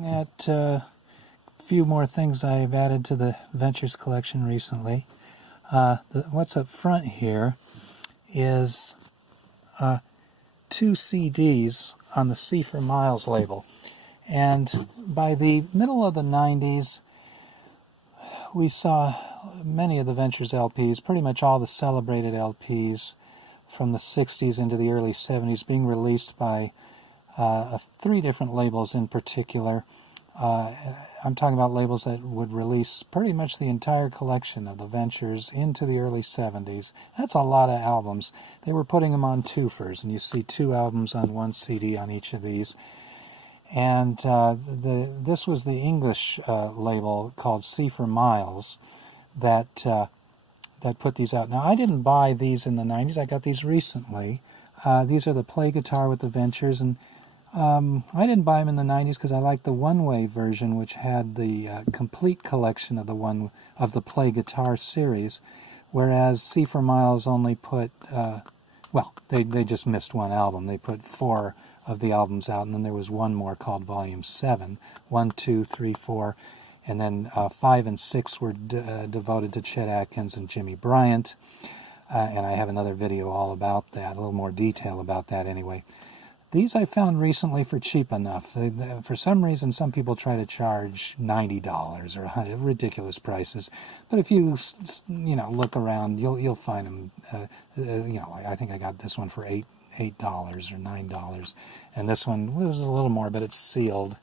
At a few more things I've added to the Ventures collection recently. What's up front here is 2 CDs on the C for Miles label. And by the middle of the 90s, we saw many of the Ventures LPs, pretty much all the celebrated LPs from the 60s into the early 70s being released by 3 different labels in particular. I'm talking about labels that would release pretty much the entire collection of the Ventures into the early 70s. That's a lot of albums. They were putting them on twofers, and you see 2 albums on 1 CD on each of these. And this was the English label called C for Miles that put these out. Now, I didn't buy these in the 90s. I got these recently. These are the Play Guitar with the Ventures, and I didn't buy them in the 90s because I liked the one-way version, which had the complete collection of the Play Guitar series, whereas C for Miles only put, well, they just missed one album. They put 4 of the albums out, and then there was one more called Volume 7. 1, 2, 3, 4, and then 5 and 6 were devoted to Chet Atkins and Jimmy Bryant, and I have another video all about that, a little more detail about that anyway. These I found recently for cheap enough. For some reason, some people try to charge $90 or $100, ridiculous prices. But if you look around, you'll find them. I think I got this one for $8 or $9, and this one was a little more, but it's sealed.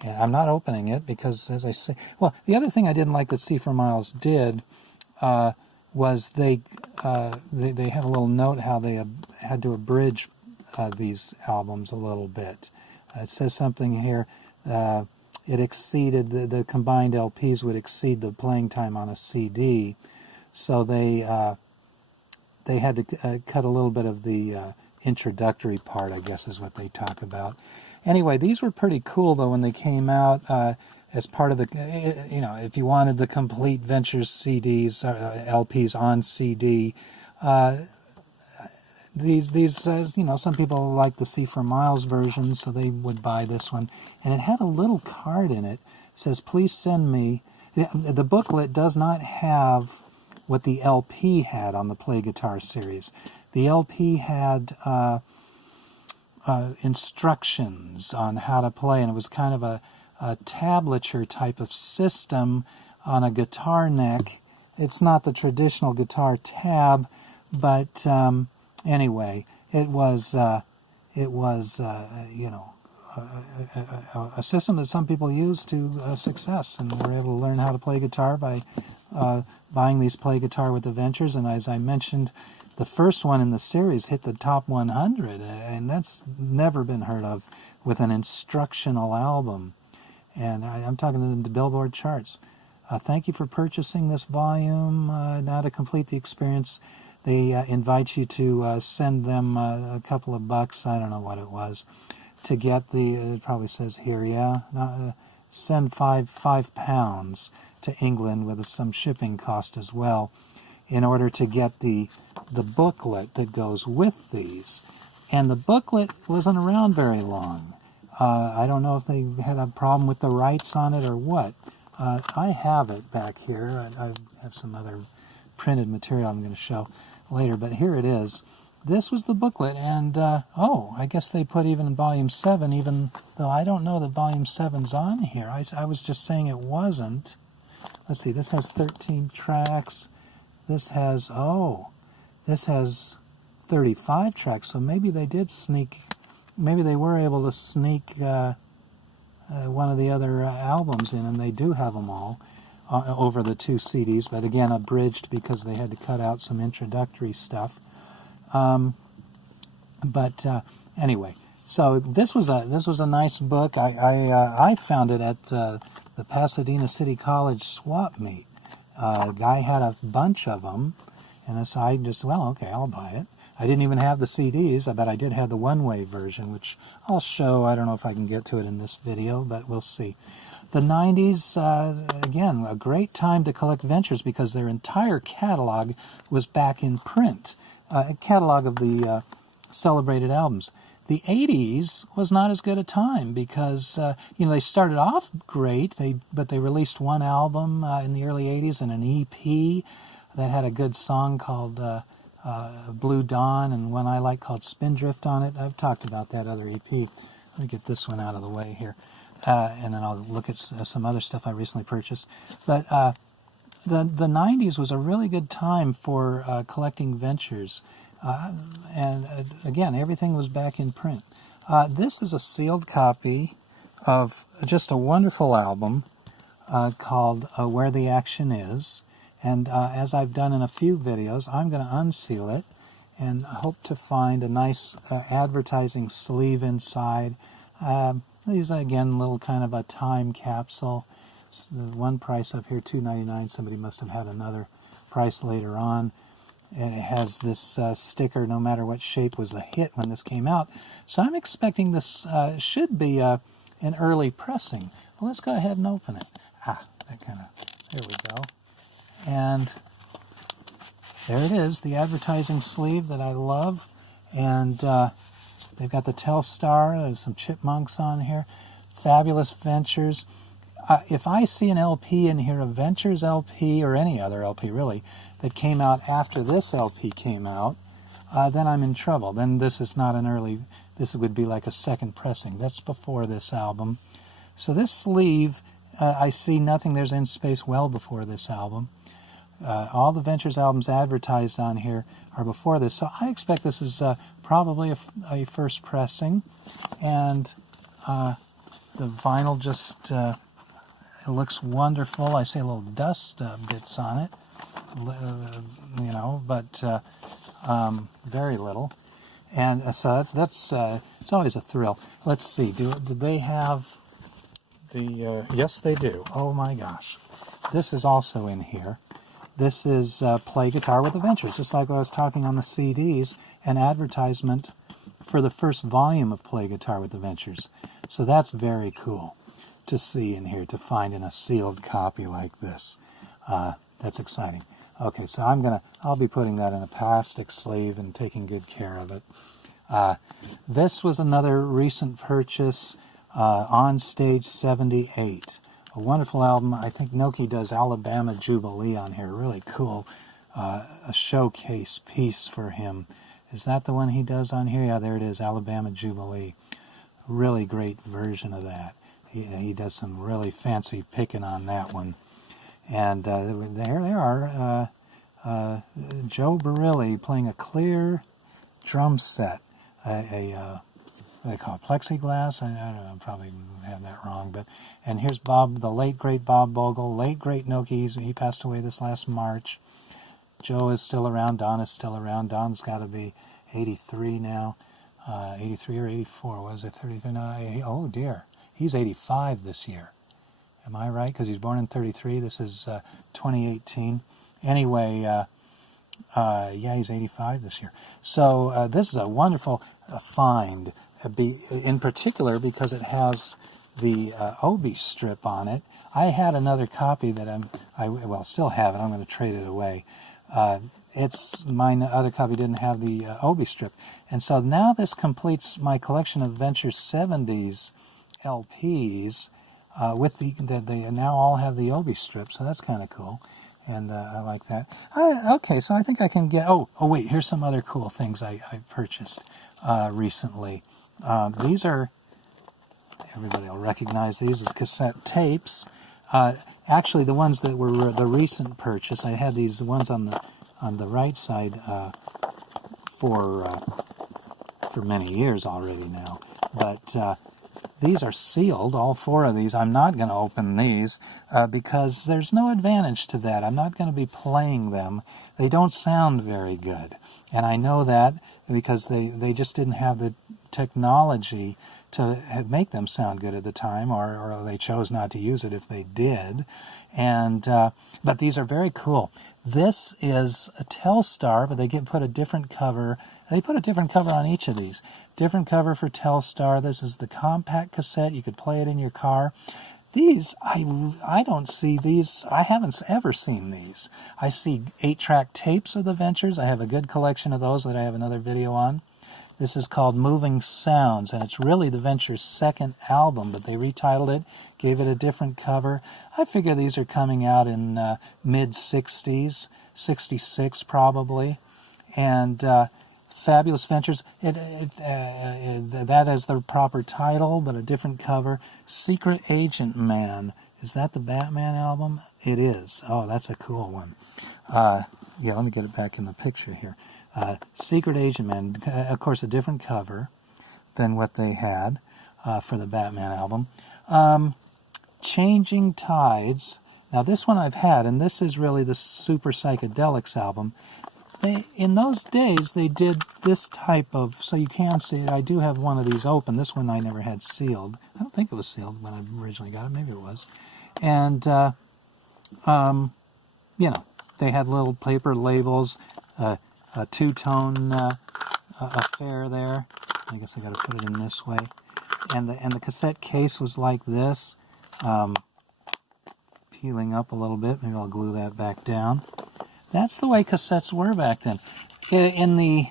And I'm not opening it because, as I say, well, the other thing I didn't like that C for Miles did was they have a little note how they had to abridge these albums a little bit. It says something here, it exceeded, the combined LPs would exceed the playing time on a CD, so they had to cut a little bit of the introductory part, I guess is what they talk about. Anyway, these were pretty cool though when they came out as part of the, if you wanted the complete Ventures CDs, LPs on CD, these some people like the C for Miles version, so they would buy this one. And it had a little card in it. It says, please send me. The booklet does not have what the LP had on the Play Guitar series. The LP had instructions on how to play, and it was kind of a tablature type of system on a guitar neck. It's not the traditional guitar tab, but anyway, it was a system that some people use to success, and were able to learn how to play guitar by buying these Play Guitar with the Ventures. And as I mentioned, the first one in the series hit the top 100, and that's never been heard of with an instructional album. And I'm talking the Billboard charts. Thank you for purchasing this volume. Now to complete the experience, they invite you to send them a couple of bucks, I don't know what it was, to get it probably says here, yeah, send £5 to England with some shipping cost as well, in order to get the booklet that goes with these. And the booklet wasn't around very long. I don't know if they had a problem with the rights on it or what. I have it back here. I have some other printed material I'm going to show later, but here it is. This was the booklet, and I guess they put even Volume 7, even though I don't know that Volume 7's on here. I was just saying it wasn't. Let's see, this has 13 tracks. This has 35 tracks, so maybe they did sneak, maybe they were able to sneak one of the other albums in, and they do have them all over the 2 CDs, but again, abridged because they had to cut out some introductory stuff. Anyway, so this was a nice book. I found it at the Pasadena City College swap meet. The guy had a bunch of them, and so I just, well, okay, I'll buy it. I didn't even have the CDs, but I did have the one-way version, which I'll show. I don't know if I can get to it in this video, but we'll see. The 90s, again, a great time to collect Ventures because their entire catalog was back in print, a catalog of the celebrated albums. The 80s was not as good a time because, they started off great, but they released one album in the early 80s and an EP that had a good song called Blue Dawn and one I like called Spindrift on it. I've talked about that other EP. Let me get this one out of the way here. And then I'll look at some other stuff I recently purchased. But the 90s was a really good time for collecting ventures. Again, everything was back in print. This is a sealed copy of just a wonderful album called Where the Action Is. And as I've done in a few videos, I'm going to unseal it and hope to find a nice advertising sleeve inside. These are, again, little kind of a time capsule. The one price up here, $2.99. Somebody must have had another price later on. And it has this sticker, no matter what shape, was a hit when this came out. So I'm expecting this should be an early pressing. Well, let's go ahead and open it. There we go. And there it is, the advertising sleeve that I love. And they've got the Telstar, there's some chipmunks on here. Fabulous Ventures. If I see an LP in here, a Ventures LP, or any other LP really, that came out after this LP came out, then I'm in trouble. Then this is not an early, this would be like a second pressing. That's before this album. So this sleeve, I see nothing, there's In Space well before this album. All the Ventures albums advertised on here are before this, so I expect this is probably a first pressing. And the vinyl just... it looks wonderful. I see a little dust bits on it, but very little. And so that's it's always a thrill. Let's see. Do they have the? Yes, they do. Oh my gosh, this is also in here. This is Play Guitar with the Ventures, just like I was talking on the CDs. An advertisement for the first volume of Play Guitar with the Ventures. So that's very cool to see in here, to find in a sealed copy like this. That's exciting. Okay, so I'll be putting that in a plastic sleeve and taking good care of it. This was another recent purchase, On Stage 78. A wonderful album. I think Noki does Alabama Jubilee on here. Really cool. A showcase piece for him. Is that the one he does on here? Yeah, there it is, Alabama Jubilee. Really great version of that. He does some really fancy picking on that one. And there they are. Joe Barilli playing a clear drum set. What they call it, plexiglass? I don't know, I probably have that wrong. And here's Bob, the late, great Bob Bogle, late, great Noki. He passed away this last March. Joe is still around. Don is still around. Don's got to be 83 now. 83 or 84. Was it 33? No, oh, dear. He's 85 this year. Am I right? Because he's born in 33. This is 2018. Anyway, yeah, he's 85 this year. So this is a wonderful find, in particular because it has the Obi strip on it. I had another copy that I still have it. I'm going to trade it away. My other copy didn't have the Obi strip. And so now this completes my collection of Venture 70s LPs with they now all have the Obi strip, so that's kind of cool, and I like that. Okay, so I think I can get. Oh wait, here's some other cool things I purchased recently. These are, everybody will recognize these as cassette tapes. Actually, the ones that were the recent purchase, I had these ones on the right side for many years already now, but. These are sealed, all four of these. I'm not going to open these because there's no advantage to that. I'm not going to be playing them. They don't sound very good. And I know that because they just didn't have the technology to make them sound good at the time, or they chose not to use it if they did. And but these are very cool. This is a Telstar, but they put a different cover. They put a different cover on each of these. Different cover for Telstar. This is the compact cassette. You could play it in your car. These, I don't see these. I haven't ever seen these. I see 8-track tapes of the Ventures. I have a good collection of those that I have another video on. This is called Moving Sounds, and it's really the Ventures' second album, but they retitled it, gave it a different cover. I figure these are coming out in mid-60s, 66 probably, and Fabulous Ventures. That is the proper title, but a different cover. Secret Agent Man. Is that the Batman album? It is. Oh, that's a cool one. Yeah, let me get it back in the picture here. Secret Agent Man, of course, a different cover than what they had for the Batman album. Changing Tides. Now, this one I've had, and this is really the Super Psychedelics album. In those days, they did this type of, so you can see it. I do have one of these open. This one I never had sealed. I don't think it was sealed when I originally got it. Maybe it was. And, you know, they had little paper labels, a two-tone affair there. I guess I got to put it in this way. And the cassette case was like this, peeling up a little bit. Maybe I'll glue that back down. That's the way cassettes were back then. In the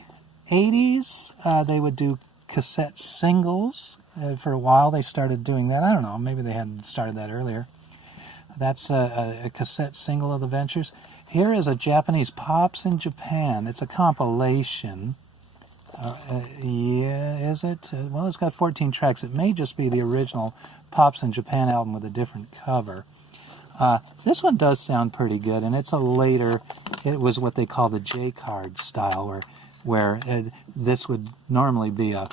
80s, they would do cassette singles. For a while, they started doing that. I don't know, maybe they hadn't started that earlier. That's a cassette single of the Ventures. Here is a Japanese Pops in Japan. It's a compilation. Yeah, is it? Well, it's got 14 tracks. It may just be the original Pops in Japan album with a different cover. This one does sound pretty good, and it's a later, it was what they call the J-card style, where this would normally be a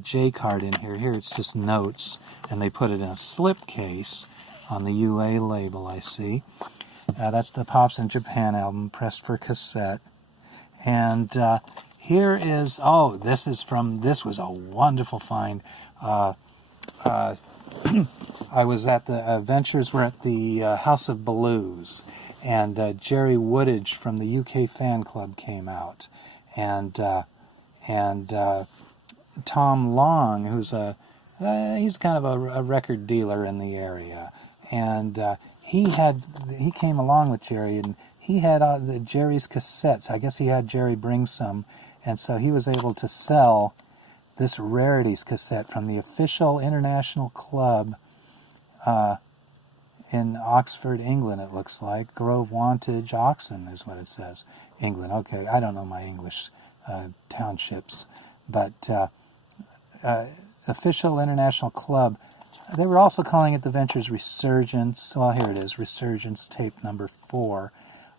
J-card in here. Here it's just notes, and they put it in a slipcase on the UA label, I see. That's the Pops in Japan album, pressed for cassette. And here is, oh, this was a wonderful find. I was at the Ventures were at the House of Blues, and Jerry Woodage from the UK fan club came out, and Tom Long, who's he's kind of a record dealer in the area, and he came along with Jerry, and he had Jerry's cassettes. I guess he had Jerry bring some, and so he was able to sell this rarities cassette from the official international club in Oxford, England, it looks like. Grove Wantage, Oxon is what it says. England, okay. I don't know my English townships. But official international club. They were also calling it the Ventures Resurgence. Well, here it is, Resurgence tape number 4.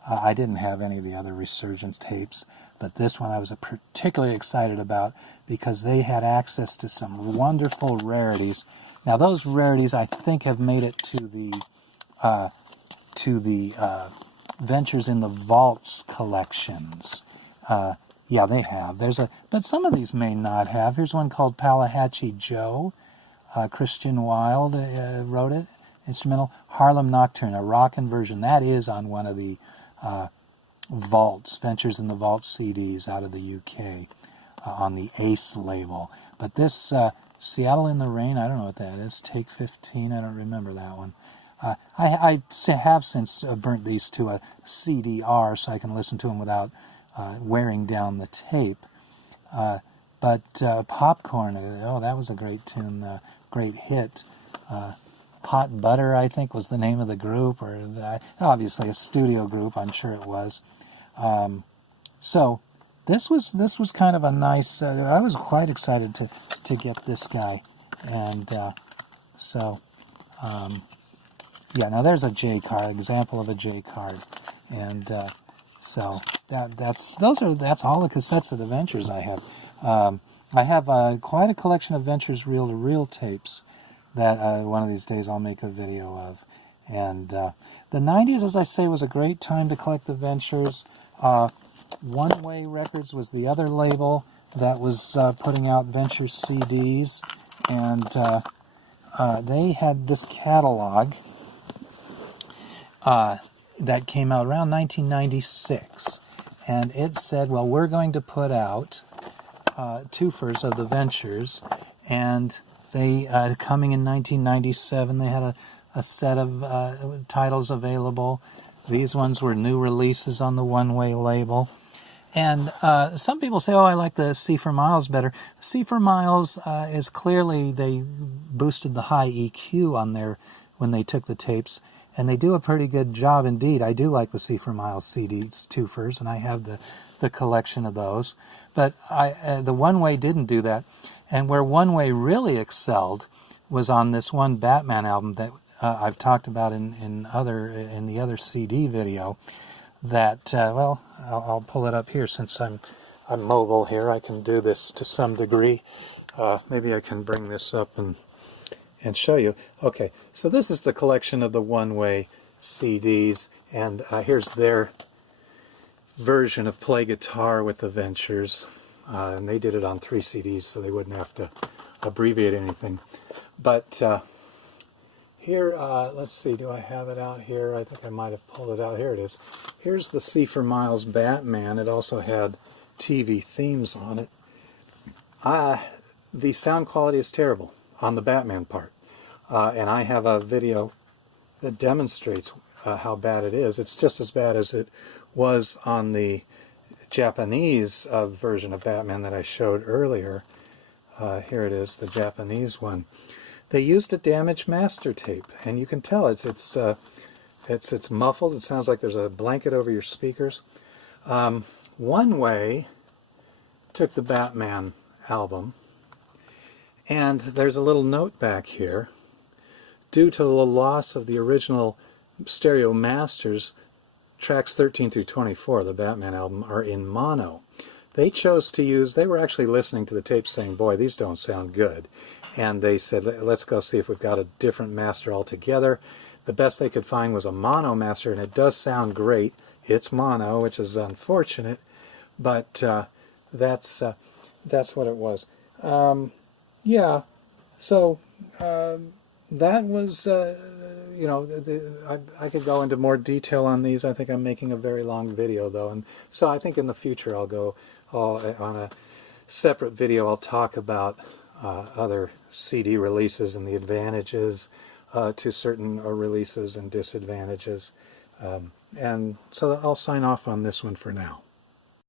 I didn't have any of the other Resurgence tapes, but this one I was particularly excited about because they had access to some wonderful rarities. Now, those rarities, I think, have made it to the Ventures in the Vaults collections. Yeah, they have. But some of these may not have. Here's one called Palahatchee Joe. Christian Wilde wrote it. Instrumental. Harlem Nocturne, a rockin' version. That is on one of the Vaults, Ventures in the Vaults CDs out of the UK on the Ace label. But this Seattle in the Rain, I don't know what that is. Take 15, I don't remember that one. I have since burnt these to a CDR so I can listen to them without wearing down the tape. But Popcorn, oh, that was a great tune, great hit. Hot Butter, I think, was the name of the group, or obviously a studio group, I'm sure it was. So this was kind of a nice. I was quite excited to get this guy, and yeah. Now there's a J card, example of a J card, and so that's all the cassettes of the Ventures I have. I have quite a collection of Ventures reel-to-reel tapes that one of these days I'll make a video of. And the 90s, as I say, was a great time to collect the Ventures. One Way Records was the other label that was putting out Ventures CDs, and they had this catalog that came out around 1996, and it said, well, we're going to put out twofers of the Ventures, and they coming in 1997, they had a set of titles available. These ones were new releases on the One Way label, And some people say, oh, I like the C for Miles better. C for Miles is clearly, they boosted the high EQ on there when they took the tapes, and they do a pretty good job indeed. I do like the C for Miles CDs, twofers, and I have the collection of those. But the One Way didn't do that. And where One Way really excelled was on this one Batman album that I've talked about in the other CD video. That well, I'll pull it up here since I'm mobile here. I can do this to some degree. Maybe I can bring this up and show you. Okay, so this is the collection of the One Way CDs, and here's their version of Play Guitar with the Ventures, and they did it on 3 CDs, so they wouldn't have to abbreviate anything. But here, let's see, do I have it out here? I think I might have pulled it out. Here it is. Here's the C for Miles Batman. It also had TV themes on it. The sound quality is terrible on the Batman part. And I have a video that demonstrates how bad it is. It's just as bad as it was on the Japanese version of Batman that I showed earlier. Here it is, the Japanese one. They used a damaged master tape, and you can tell it's muffled. It sounds like there's a blanket over your speakers. One Way took the Batman album, and there's a little note back here. Due to the loss of the original stereo masters, tracks 13 through 24 of the Batman album are in mono. They chose to use, they were actually listening to the tapes saying, boy, these don't sound good. And they said, let's go see if we've got a different master altogether. The best they could find was a mono master, and it does sound great. It's mono, which is unfortunate, but that's what it was. Yeah, so that was, you know, I could go into more detail on these. I think I'm making a very long video, though, and so I think in the future I'll go on a separate video. I'll talk about other CD releases and the advantages to certain releases and disadvantages. And so I'll sign off on this one for now.